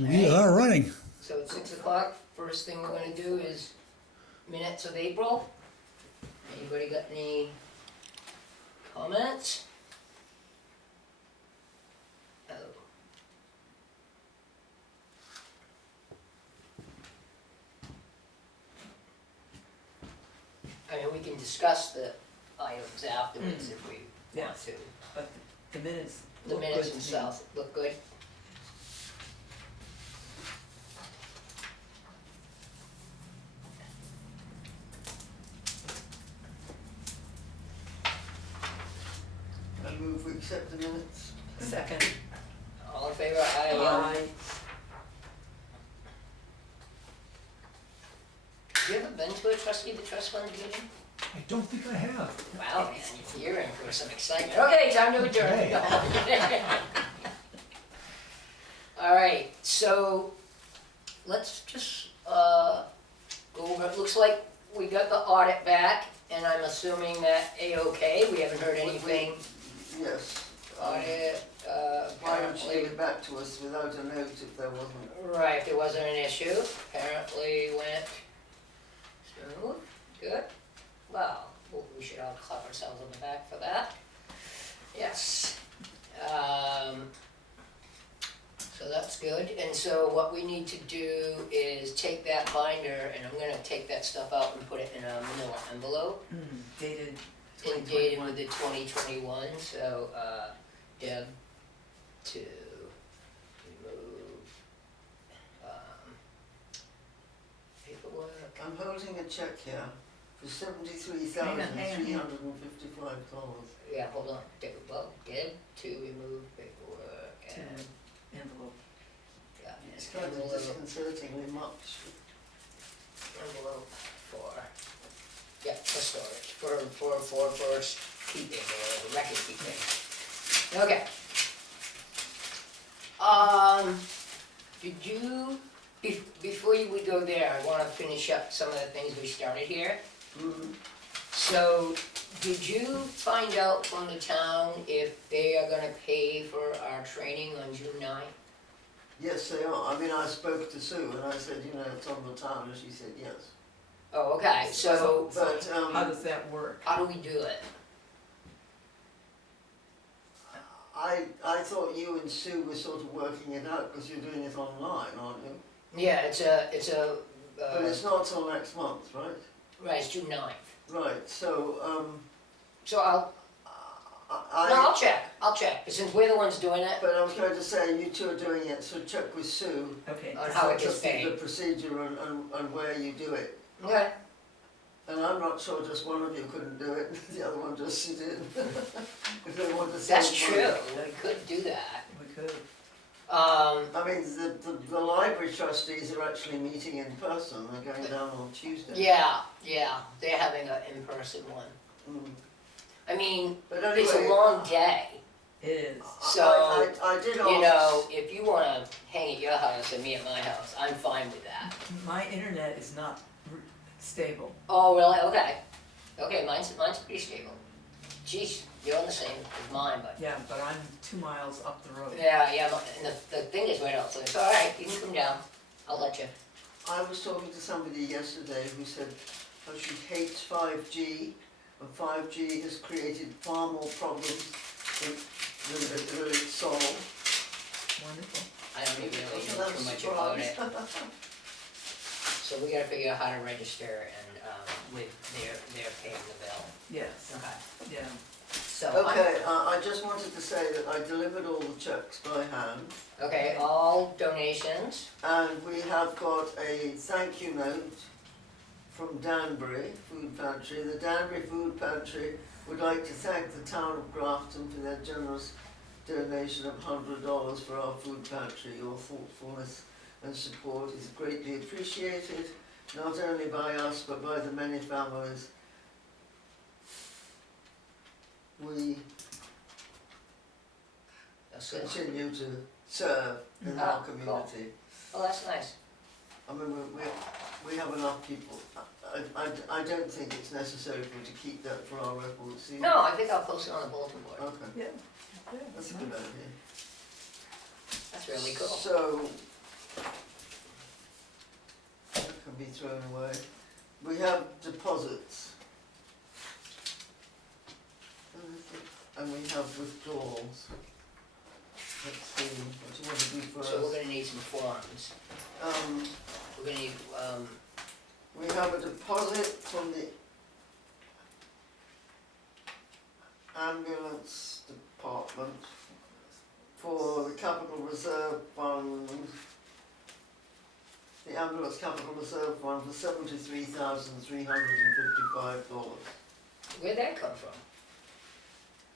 We are running. So at 6 o'clock, first thing we're gonna do is minutes of April. Anybody got any comments? Oh. I mean, we can discuss the items afterwards if we want to. But the minutes The look minutes good to me. themselves look good. I move we accept the minutes. Second. All in favor? Aye. Aye. Have you ever been to a trustee of the trust fund meeting? I don't think I have. Wow, man, you're in for some excitement. Okay, time to adjourn. Okay. All right, so let's just go over, it looks like we got the audit back, and I'm assuming that A-okay, we haven't heard anything. Yes. Audit, Why don't you give apparently, it back to us without a note if there wasn't? right, if there wasn't an issue, apparently went smooth, good. Well, we should all clap ourselves on the back for that. Yes. So that's good, and so what we need to do is take that binder, and I'm gonna take that stuff out and put it in a manila envelope, Dated and dated with the 2021, so, Deb, to remove, paperwork. I'm holding a check here for $73,355. Yeah, hold on, well, Deb, to remove paperwork, to and, envelope. yeah, It's kind of disconcertingly much. envelope for, yeah, for storage, for keeping or record keeping. Okay. Did you, before you would go there, I wanna finish up some of the things we started here. Mhm. So, did you find out from the town if they are gonna pay for our training on June 9th? Yes, they are. I mean, I spoke to Sue and I said, you know, it's on the town, and she said yes. Oh, okay, so, But, How does that work? how do we do it? I thought you and Sue were sort of working it out because you're doing it online, aren't you? Yeah, it's a, But it's not till next month, right? right, it's June 9th. Right, so, So no, I'll check, but since we're the ones doing it, but I was going to say, you two are doing it, so check with Sue. Okay. on how it gets Just the paid. procedure and where you do it. Okay. And I'm not sure just one of you couldn't do it, the other one just sit in. If they want to save That's true, money. we could do that. We could. I mean, the library trustees are actually meeting in person, they're going down on Tuesday. Yeah, they're having an in-person one. Mm. I mean, But it's a anyway, long day, It is. so, I did ask. you know, if you wanna hang at your house and me at my house, I'm fine with that. My internet is not stable. Oh, really? Okay. Okay, mine's pretty stable. Geez, you're on the same as mine, but, Yeah, but I'm 2 miles up the road. yeah, and the thing is right out, so it's alright, you can come down, I'll let you. I was talking to somebody yesterday who said how she hates 5G, and 5G has created far more problems than it solved. Wonderful. I don't even really Wasn't know that too a much about it. surprise? So we gotta figure out how to register and, with their paying the bill. Yes, Okay. yeah. So, Okay, I just wanted to say that I delivered all the checks by hand, okay, all donations, and we have got a thank you note from Danbury Food Pantry. The Danbury Food Pantry would like to thank the town of Grafton for their generous donation of $100 for our food pantry. Your thoughtfulness and support is greatly appreciated, not only by us, but by the many families we that's good. continue to serve in Ah, our cool. community. Oh, that's nice. I mean, we have enough people. I don't think it's necessary for you to keep that for our records. do you? No, I think I'll post it on the bulletin board. Okay, Yeah. that's a good idea. That's really cool. So, be thrown away. We have deposits. And we have withdrawals. Let's see, what do you want to do first? So we're gonna need some forms. We're gonna need, We have a deposit from the ambulance department for the capital reserve fund. The ambulance capital reserve fund for $73,355. where'd that come from?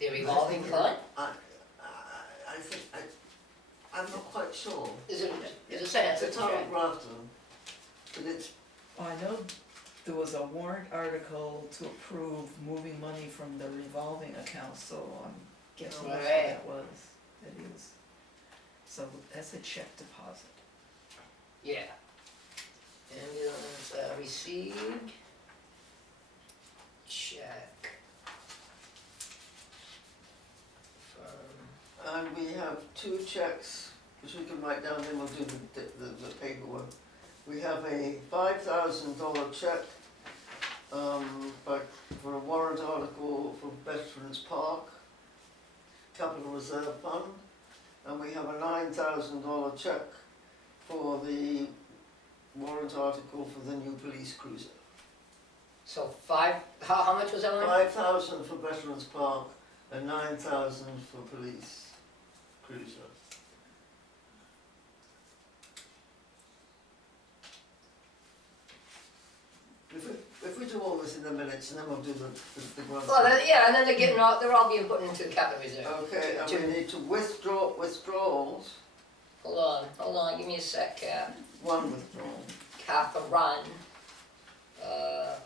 The revolving fund? I think, I'm not quite sure. Is it a It's sense a of town check? of Grafton, but it's, Well, I know there was a warrant article to approve moving money from the revolving account, so I'm guessing that's what Right. that was, that is. So that's a check deposit. Yeah. Ambulance, received. Check. From, and we have two checks, which we can write down, then we'll do the paperwork. We have a $5,000 check, but for a warrant article for Veterans Park, Capital Reserve Fund, and we have a $9,000 check for the warrant article for the new police cruiser. so how much was that one? 5,000 for Veterans Park and 9,000 for police cruiser. If we do all this in the minutes, and then we'll do the grant. Well, yeah, and then they're all being put into the capital reserve. Okay, and we need to withdrawals, Hold on, give me a sec, Cap. one withdrawal. Catherine,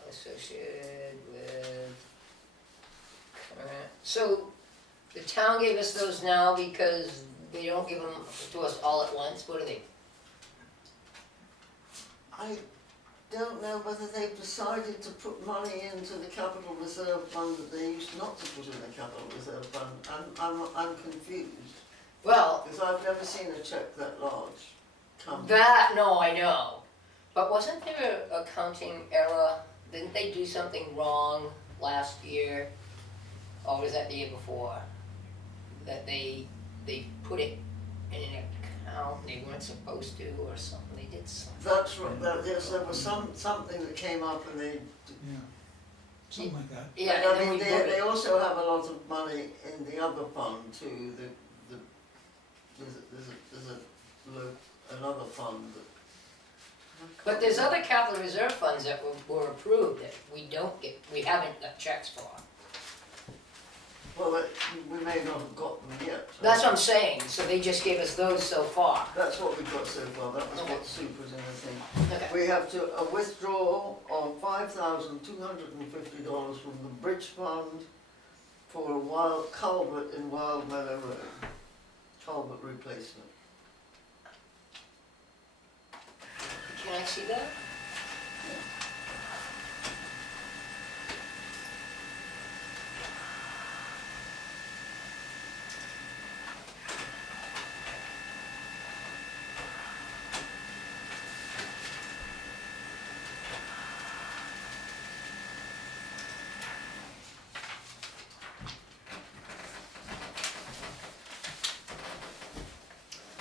associated with current. So, the town gave us those now because they don't give them to us all at once, what are they? I don't know whether they've decided to put money into the capital reserve fund that they used not to put in the capital reserve fund. I'm confused, Well, because I've never seen a check that large come. no, I know. But wasn't there a accounting error? Didn't they do something wrong last year? Or was that the year before? That they put it in an account they weren't supposed to or something, they did something. That's right, yes, there was something that came up and they, Yeah, something like that. Yeah, and and I then mean, we they voted. also have a lot of money in the other fund too, another fund that. But there's other capital reserve funds that were approved that we haven't got checks for. Well, we may not have got them yet. That's what I'm saying, so they just gave us those so far. That's what we've got so far, that was Okay. what Sue was in the thing. Okay. We have a withdrawal of $5,250 from the bridge fund for a culvert in Wild Meadow Road, culvert replacement. Can I see that?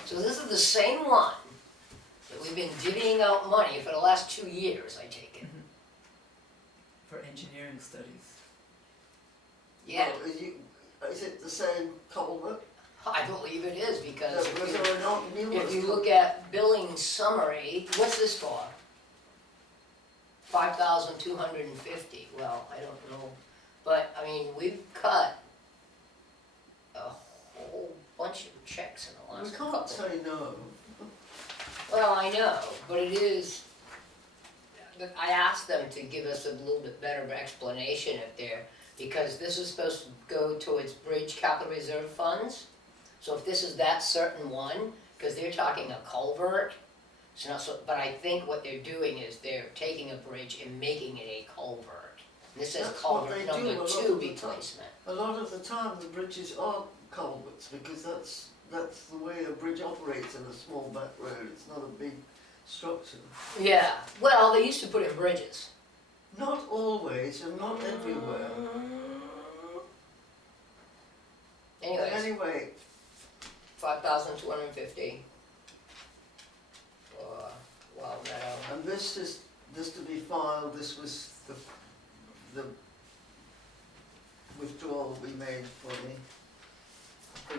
So this is the same one that we've been divvying out money for the last 2 years, I take it. For engineering studies. Yeah, Well, is it the same culvert? I believe it is because Was there not numerous? if you look at billing summary, what's this for? 5,250, well, I don't know, but I mean, we've cut a whole bunch of checks in the We last can't couple. say no. Well, I know, but it is, I asked them to give us a little bit better explanation if they're, because this is supposed to go towards bridge capital reserve funds. So if this is that certain one, because they're talking a culvert, it's not so, but I think what they're doing is they're taking a bridge and making it a culvert. This says That's what they culvert do a number lot 2 of the time. replacement. A lot of the time, the bridges are culverts, because that's the way a bridge operates in a small back road. It's not a big structure. Yeah, well, they used to put in bridges. Not always and not everywhere. But Anyways, anyway, 5,250 for Wild Meadow. and this to be filed, this was the withdrawal we made for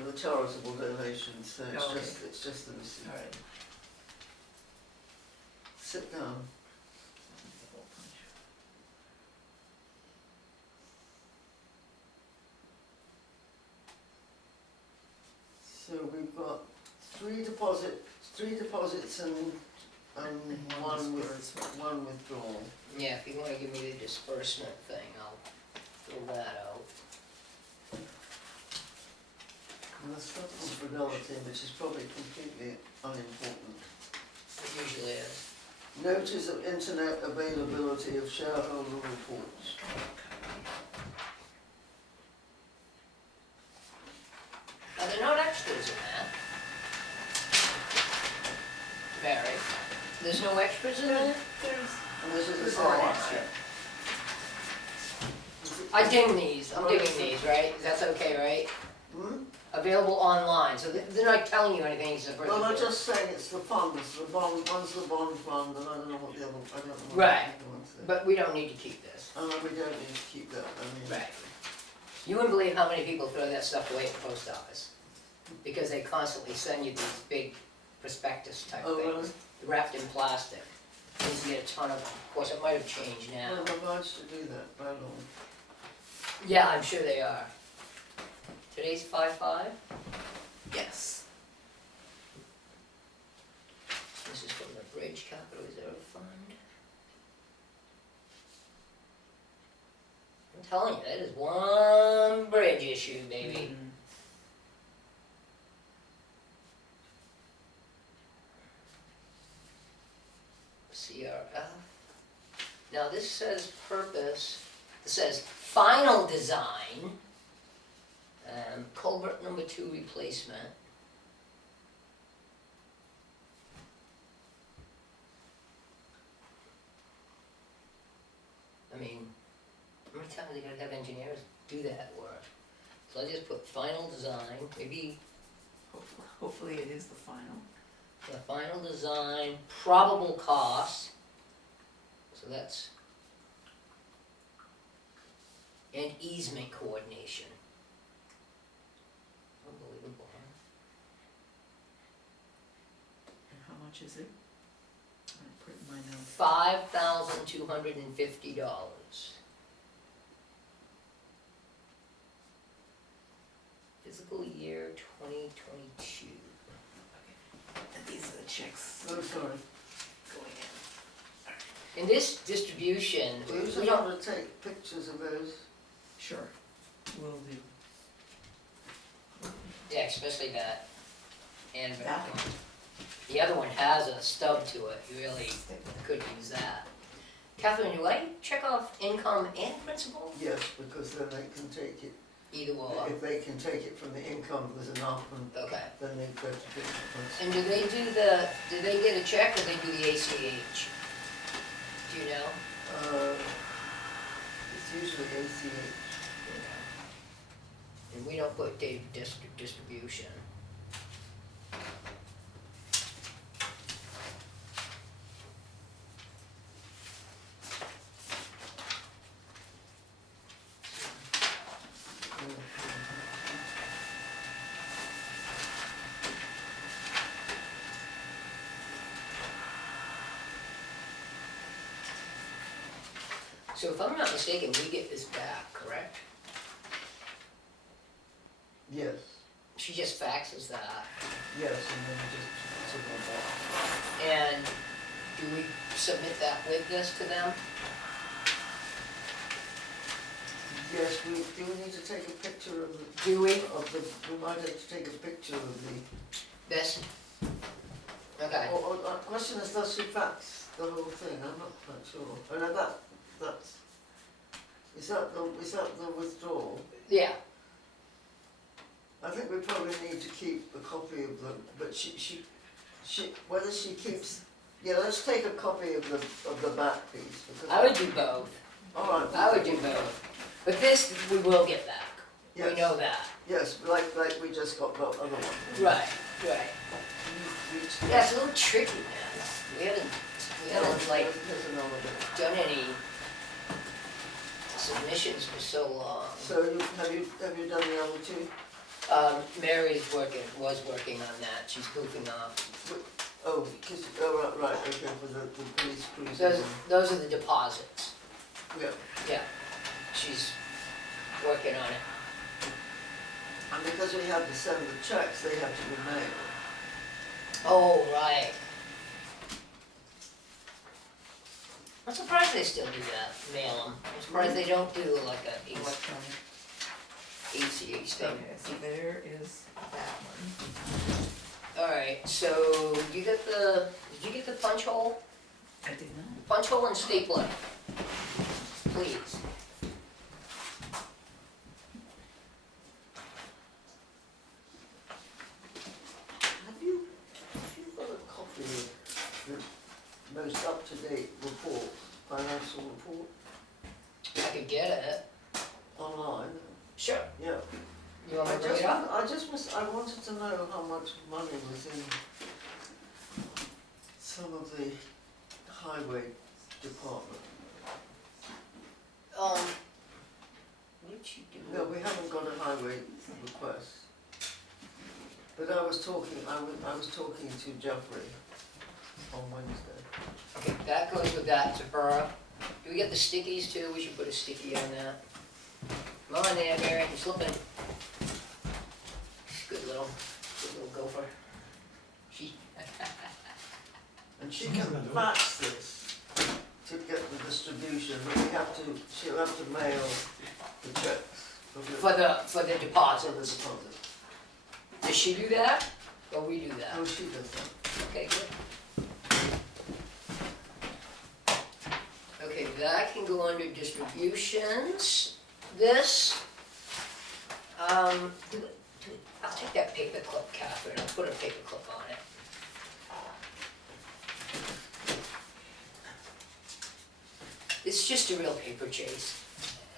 the charitable donations, so Okay. it's just the receipt. Alright. Sit down. So we've got three deposits and one withdrawal. Yeah, if you wanna give me the disbursement thing, I'll fill that out. And the stuff from Fidelity, which is probably completely unimportant. It usually is. Notice of internet availability of shareholder reports. Are there not extras in that? Barry, there's no extras in there? And this is the Oh, same. alright. I ding these, I'm digging these, right? That's okay, right? Hmm? Available online, so they're not telling you anything except for. Well, I'm just saying it's the fund, it's the bond, one's the bond fund, and I don't know what the other, I don't know what Right. the other one's there. But we don't need to keep this. And we don't need to keep that, I mean. Right. You wouldn't believe how many people throw that stuff away at the post office. Because they constantly send you these big prospectus type Oh, really? things, wrapped in plastic. You used to get a ton of them. Of course, it might have changed now. Well, I'm obliged to do that by law. Yeah, I'm sure they are. Today's 5/5? Yes. This is from the Bridge Capital Reserve Fund. I'm telling you, that is one bridge issue, baby. Mhm. CRF. Now this says purpose, it says final design, culvert number 2 replacement. I mean, how many times are you gonna have engineers do that work? So I just put final design, maybe Hopefully it is the final. the final design, probable cost, so that's, and easement coordination. Unbelievable, huh? And how much is it? I put in my notes. $5,250. Fiscal year 2022. And these are the checks Oh, sorry. going in. In this distribution, Do you we just don't, want to take pictures of those? Sure, will do. yeah, especially that and That one. the other one has a stub to it, you really could use that. Catherine, do I check off income and principal? Yes, because then they can take it, Either or. if they can take it from the income, there's enough, and Okay. then they go to different. And do they get a check or they do the ACH? Do you know? It's usually ACH. And we don't put date distribution. So if I'm not mistaken, we get this back, correct? Yes, She just faxes that. yes, and then just submit that. And do we submit that with this to them? Yes, do we need to take a picture of the, Do we? we might have to take a picture of the, This? Okay. or the question is, does she fax the whole thing? I'm not quite sure. Oh, no, that's, is that the withdrawal? Yeah. I think we probably need to keep a copy of the, but she, whether she keeps Yeah, let's take a copy of the back piece, because. I would do both, All right. I would do both, but this we will get back, we Yes. know that. Yes, like we just got the other one. Right. Reach the- Yeah, it's a little tricky, man, we haven't like Here's another bit. done any submissions for so long. So have you done the other two? Was working on that, she's goofing off. Oh, because, right, okay, for the police cruisers. Those are the deposits, Yeah, yeah, she's working on it. and because we have to send the checks, they have to be mailed. Oh, right. I'm surprised they still do that, mail them, I'm surprised they don't do like a Electronic. ACH thing. Okay, so there is that one. Alright, so did you get the punch hole? I did not. Punch hole and stapler, please. Have you got a copy of the most up-to-date report, financial report, I could get it. online? Sure. Yeah. You want me to bring it up? I wanted to know how much money was in some of the highway department. What did you do? No, we haven't got a highway request. But I was talking to Jeffrey on Wednesday. Okay, that goes with that to borough. Do we get the stickies too? We should put a sticky on that. Come on there, Mary, you're slipping. Good little gopher. She, And she can fax this to get the distribution, but she'll have to mail the checks for the for the deposits. deposit. Does she do that? Or we do that? Oh, she does that. Okay, good. Okay, that can go under distributions. This, I'll take that paper clip, Catherine, I'll put a paper clip on it. It's just a real paper chase.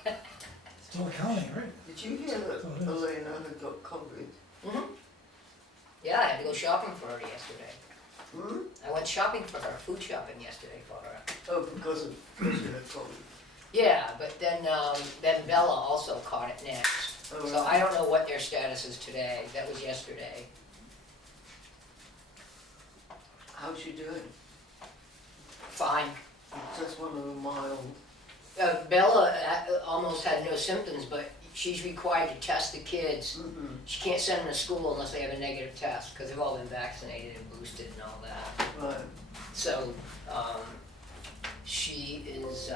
It's all accounting, right? Did you hear that Oh, it is. Elena had got COVID? Mm-hmm. Yeah, I had to go shopping for her yesterday. Hmm? I went shopping for her, food shopping yesterday for her. Oh, because she had COVID. Yeah, but then Bella also caught it next. Oh, So I don't know what their status is today, that was yesterday. How's she doing? Fine. Just one of the mild. Bella almost had no symptoms, but she's required to test the kids. Mm-hmm. She can't send them to school unless they have a negative test, because they've all been vaccinated and boosted and all that. Right. So, she is,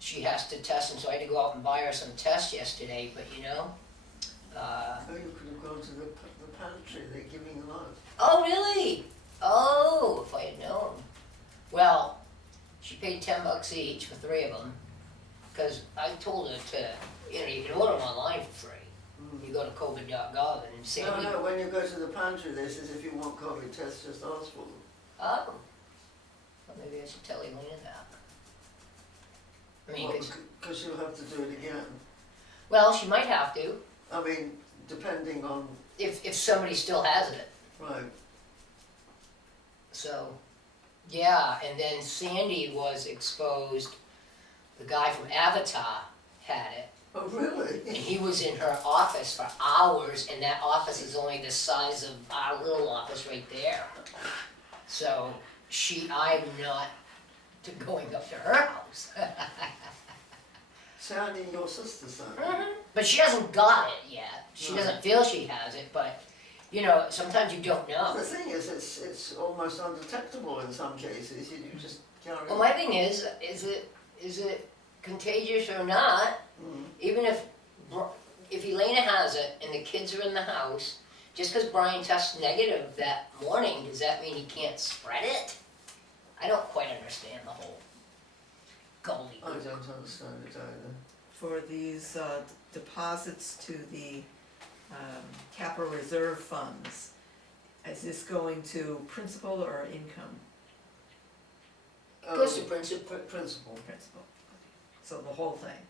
she has to test, and so I had to go out and buy her some tests yesterday, but you know, Oh, you could have gone to the pantry, they're giving them out. oh, really? Oh, if I had known. Well, she paid $10 each for 3 of them, because I told her to, you know, you can order them online for free. You go to covid.gov and say, No, when you go to the pantry, they says if you want COVID tests, just ask for them. oh, well, maybe I should tell Elaine that. I mean, Because you'll have to do it again. well, she might have to, I mean, depending on, if somebody still has it. right. So, yeah, and then Sandy was exposed, the guy from Avatar had it, Oh, really? and he was in her office for hours, and that office is only the size of our little office right there. So, I'm not going up to her house. Sandy, your sister, Sandy. But she hasn't got it yet, she Right. doesn't feel she has it, but, you know, sometimes you don't know. The thing is, it's almost undetectable in some cases, you just carry Well, on. my thing is it contagious or not? Mm. Even if Elena has it and the kids are in the house, just because Brian tests negative that morning, does that mean he can't spread it? I don't quite understand the whole goalie. I don't understand it either. For these deposits to the capital reserve funds, Is this going to principal or income? Goes to principal. Principal, Principal. So the whole thing.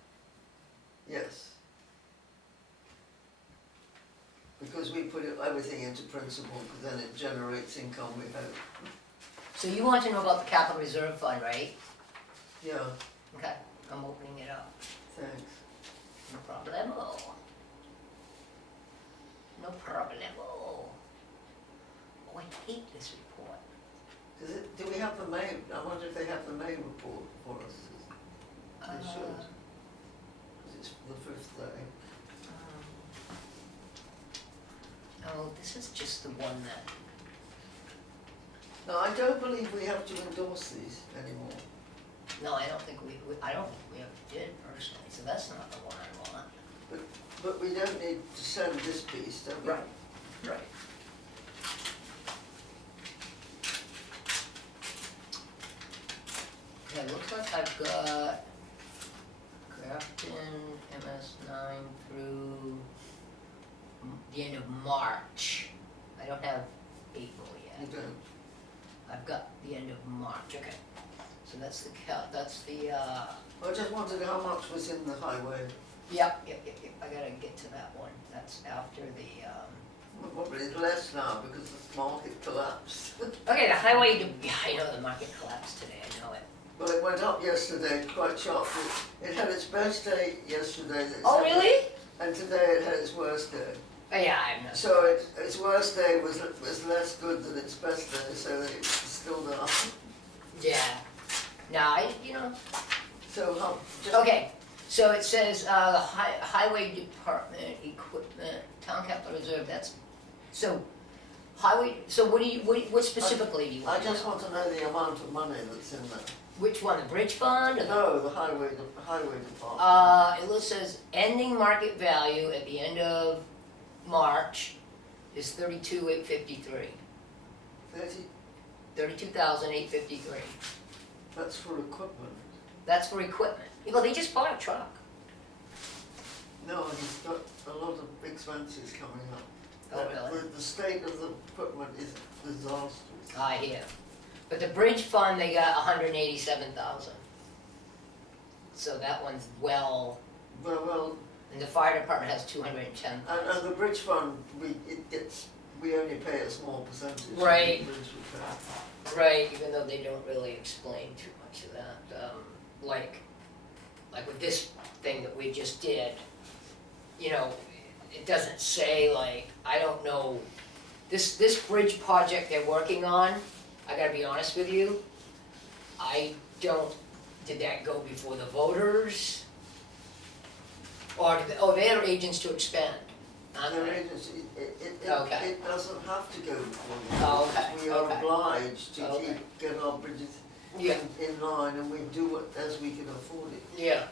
yes. Because we put everything into principal, because then it generates income, we hope. So you want to know about the capital reserve fund, right? Yeah, Okay, I'm opening it up. thanks. No problemo. No problemo. Oh, I hate this report. Do we have the May, I wonder if they have the May report for us? They should, because it's the 5th day. Oh, this is just the one that, No, I don't believe we have to endorse these anymore. no, I don't think I don't think we ever did personally, so that's not the one I want. But we don't need to send this piece, don't we? Right. Okay, looks like I've got Grafton MS9 through the end of March. I don't have April You yet. don't. I've got the end of March, okay. So that's the I just wondered how much was in the highway. yep, I gotta get to that one. That's after the, Probably it's less now because the market collapsed. okay, the highway, yeah, I know the market collapsed today, I know it. Well, it went up yesterday quite sharply. It had its best day yesterday. Oh, really? And today it had its worst day. Oh, yeah, I'm not. So its worst day was less good than its best day, so it's still down. Yeah. No, you know. So how, just, Okay, so it says, the highway department, equipment, town capital reserve, that's, so, highway, so what specifically do you I want to know? just want to know the amount of money that's in there. Which one, the bridge fund or the? No, the highway department. It says ending market value at the end of March is 32,853. 30, 32,853. that's for equipment. That's for equipment. Well, they just bought a truck. No, he's got a lot of expenses coming up. Oh, really? The state of the equipment is disastrous. I hear. But the bridge fund, they got 187,000. So that one's well, Well, and the fire department has 210,000. and the bridge fund, we only pay a small percentage. of the Right. bridge repair. Right, even though they don't really explain too much of that. Like with this thing that we just did, you know, it doesn't say like, I don't know, this bridge project they're working on, I gotta be honest with you, did that go before the voters? Or, they're agents to expend, aren't Their they? agency, Okay. it doesn't have to go before the Oh, voters. okay, We are okay. obliged to Okay. get our bridges Yeah, in line, and we do it as we can afford it. yeah.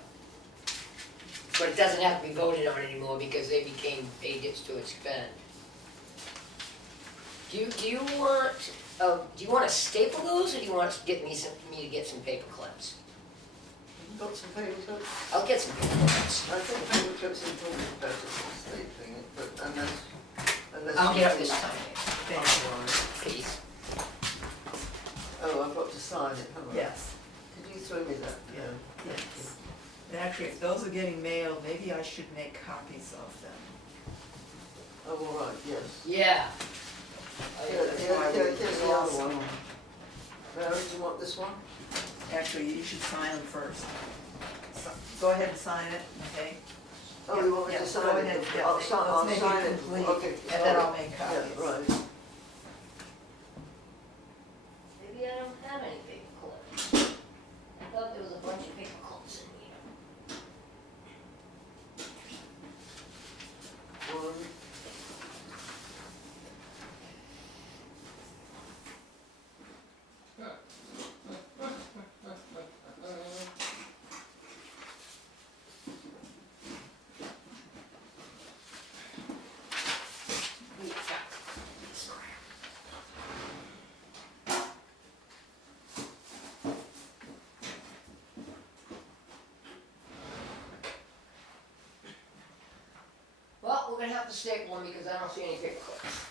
But it doesn't have to be voted on anymore because they became agents to expend. Do you want to staple those, or do you want to get me to get some paper clips? You got some paper clips? I'll get some paper clips. I think paper clips are probably better than stapling it, but unless. I'll you get up do this it time, otherwise. please. Oh, I've got to sign it, haven't I? Yes, Could you throw me that? Yeah. yes. And actually, if those are getting mailed, maybe I should make copies of them. Oh, all right, yes. Yeah. Here's the other one. Mary, do you want this one? Actually, you should sign them first. Go ahead and sign it, okay? Oh, you want me Yeah, to sign it? go ahead, yeah. I'll Let's sign make it it. complete, Okay, and then sorry. I'll make copies. Yeah, right. Maybe I don't have any paper clips. I thought there was a bunch of paper clips in here. One. Well, we're gonna have to staple them because I don't see any paper clips.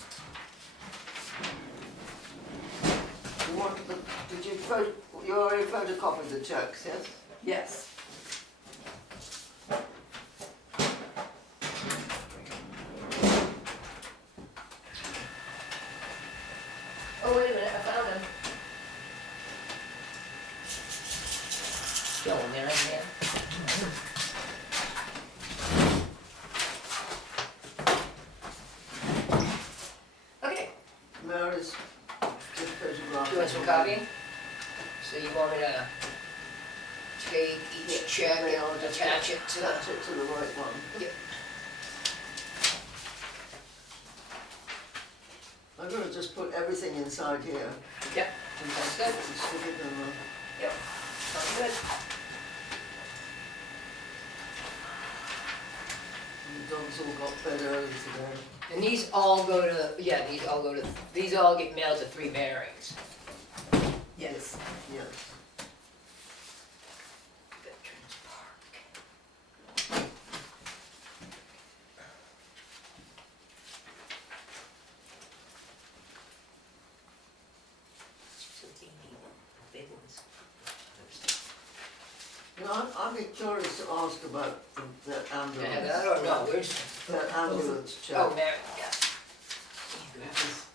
want the, did you photo, you already photocopied the checks, yes? Yes. Oh, wait a minute, I found him. Yo, man, I'm here. Okay, Mary's just photographed. do you want some copy? So you want me to take each check Yeah, I'll and just attach it to the... Attach it to the right one. Yep. I'm gonna just put everything inside here. Yep, And Sounds just good. stick it in the, yep, sounds good. the dogs all got fed early today. And these all go to, these all get mailed to 3 Bearings. Yes. Yes. Veterans Park. So they need big ones. You know, I'd be curious to ask about the Can I have ambulance. that or no, where's, The ambulance check. oh, Mary, yeah. Because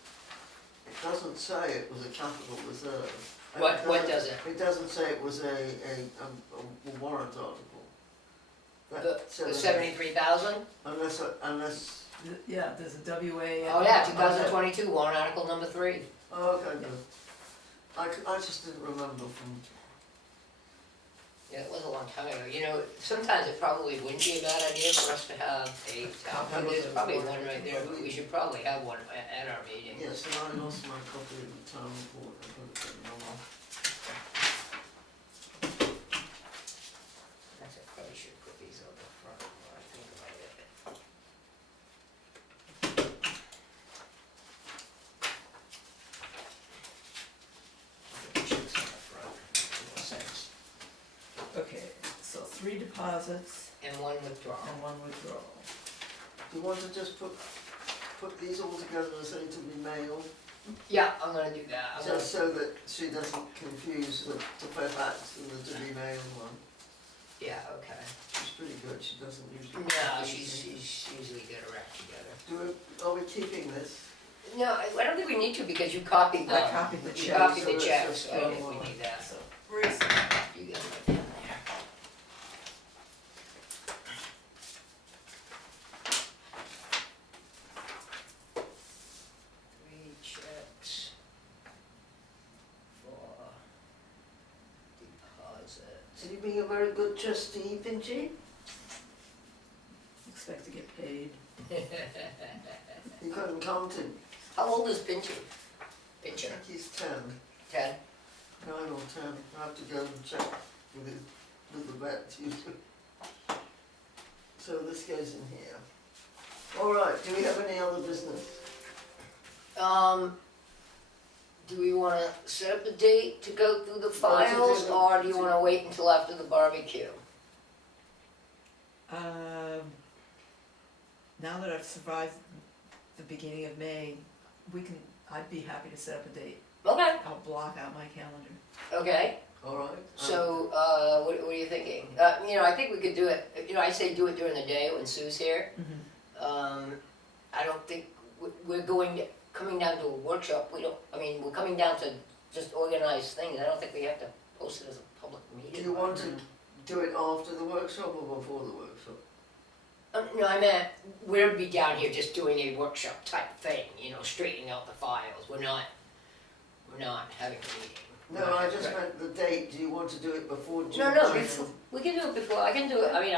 it doesn't say it was a capital reserve. What does it? It doesn't say it was a warrant article. The 73,000? Unless, Yeah, there's a WA. Oh yeah, 2022, warrant article number 3. oh, okay, good. I just didn't remember from, Yeah, it was a long time ago. You know, sometimes it probably wouldn't be a bad idea for us to have a town, there's probably one right there, but we should probably have one at our meeting. yes, and I lost my copy of the town report, I put it in the wrong. Actually, I probably should put these on the front when I think about it. Put the checks on the front, makes more sense. Okay, so 3 deposits And 1 withdrawal. and 1 withdrawal. Do you want to just put these all together and say to be mailed? Yeah, I'm gonna do that. I'm gonna, Just so that she doesn't confuse the fax and the to be mailed one. yeah, okay. She's pretty good, she doesn't usually. No, she's usually good around together. Are we keeping this? No, I don't think we need to because you copied the. I copied the You check. copied so the it's check, just so I don't think one we need that. So, Bruce, You got my pen there. Three checks for deposits. Are you being a very good trustee, Pinchy? expect to get paid. You couldn't count him. How old is Pinchy? I Pincher? think he's 10, 10? 9 or 10. I have to go and check with the vet usually. So this goes in here. All right, do we have any other business? Do we wanna set up a date to go through the files, do- or do you wanna wait until after the barbecue? Now that I've survived the beginning of May, I'd be happy to set up a date. Okay, I'll block out my calendar. okay, All right. so, what are you thinking? You know, I think we could do it, you know, I say do it during the day when Sue's here. I don't think, we're coming down to a workshop, we're coming down to just organize things, I don't think we have to post it as a public Do meeting. you want to do it after the workshop or before the workshop? No, I meant, we'll be down here just doing a workshop type thing, you know, straightening out the files, we're not having a meeting. No, I just meant the date. Do you want to do it before June? No, before, we can do it before, I can do it, I mean,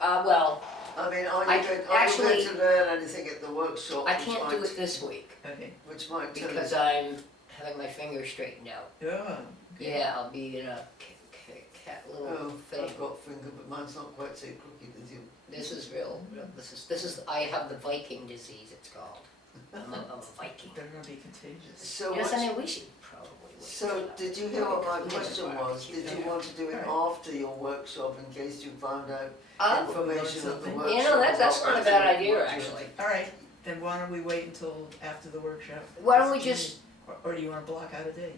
well, I mean, I are you going actually- to learn anything at the workshop? I can't do it this week, Okay. Which might tell because us. I'm having my fingers straightened out. Yeah. Yeah, I'll be in a cat little Oh, thing. I've got finger, but mine's not quite so crooked as you. This is real, this is, I have the Viking disease, it's called. I'm a Viking. They're gonna be contagious. So Yes, I what's- mean, we should probably wait. So did you hear what my question was? Did you want to do it after your workshop in case you found out information at the workshop? You know, that's not a bad about idea, what you- actually. Alright, then why don't we wait until after the workshop? Why don't we just, Or do you wanna block out a day?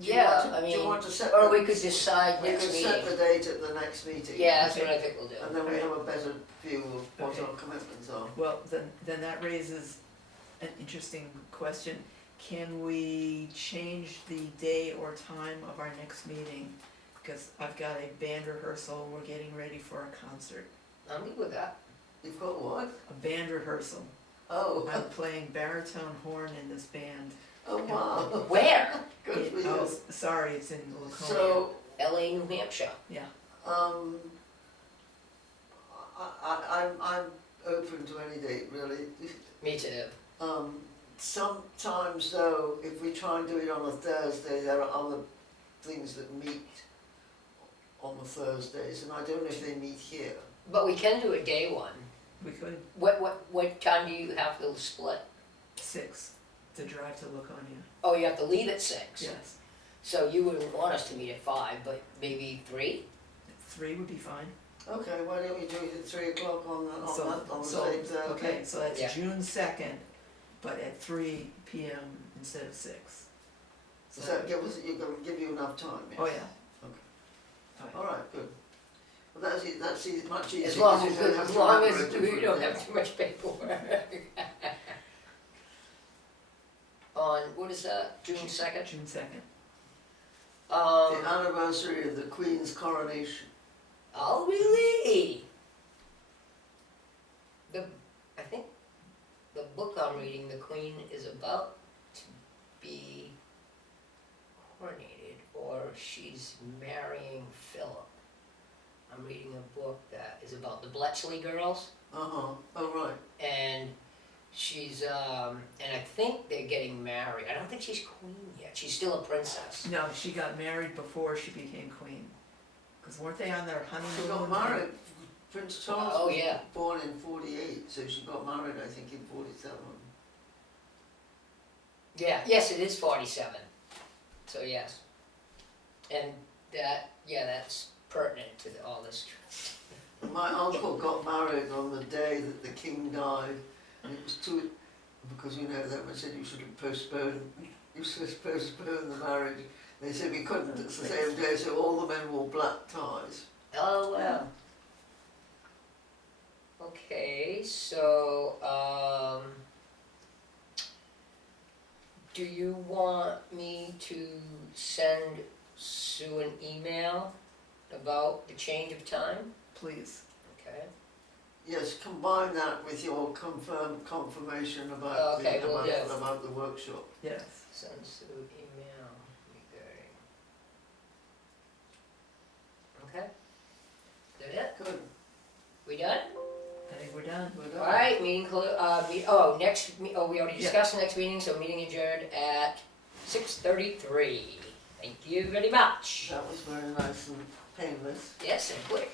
Yeah, I Do you mean, want to set? or the- we could decide We next could set the meeting. date at the next meeting. Yeah, that's what I think we'll do. And then we have a better view of what Okay. our commitments are. Well, then that raises an interesting question. Can we change the day or time of our next meeting? Because I've got a band rehearsal, we're getting ready for a concert. I'm good with that. You've got what? A band rehearsal. Oh, I'm playing baritone horn in this band. oh wow, Where? good for you. Sorry, it's in Laconia. So, LA, New Hampshire. Yeah, I'm open to any date really. Me too. Sometimes though, if we try and do it on a Thursday, there are other things that meet on the Thursdays, and I don't know if they meet here. But we can do a day one. we could, What time do you have to split? 6 to drive to Laconia. Oh, you have to leave at 6. Yes, So you wouldn't want us to meet at 5, but maybe 3? 3 would be fine. Okay, why don't we do it at 3 o'clock on the So, same Thursday? okay, so that's Yeah. June 2nd, but at 3 p.m. instead of 6. Does that give you enough time? Yes? Oh, yeah. All right, good. Well, that's much easier. As long because you don't have as to remember we it don't differently. have too much paperwork. On, what is that, June 2nd? June 2nd. The anniversary of the Queen's coronation. Oh, really? I think the book I'm reading, The Queen is about to be coronated, or she's marrying Philip. I'm reading a book that is about the Bletchley girls, Oh, right. and she's, and I think they're getting married. I don't think she's queen yet. She's still a princess. No, she got married before she became queen. Because weren't they on their honeymoon? She got married. Prince Charles Oh, was yeah. born in 48, so she got married, I think, in 47. Yeah, yes, it is 47. So yes. And that's pertinent to all this. My uncle got married on the day that the king died, and it was too, because you know that we said you should postpone the marriage. They said we couldn't, it's the same day, so all the men wore black ties. Oh, wow. Okay, so, do you want me to send Sue an email about the change of time? Please. Okay. Yes, combine that with your confirmation about Okay, will do. about the workshop. Yes. Send Sue email regarding. Okay. Is that it? Good. We done? I think we're done. We're done. Alright, meeting we already discussed the next meeting, so meeting adjourned at 6:33. Thank you very much. That was very nice and painless. Yes, and quick.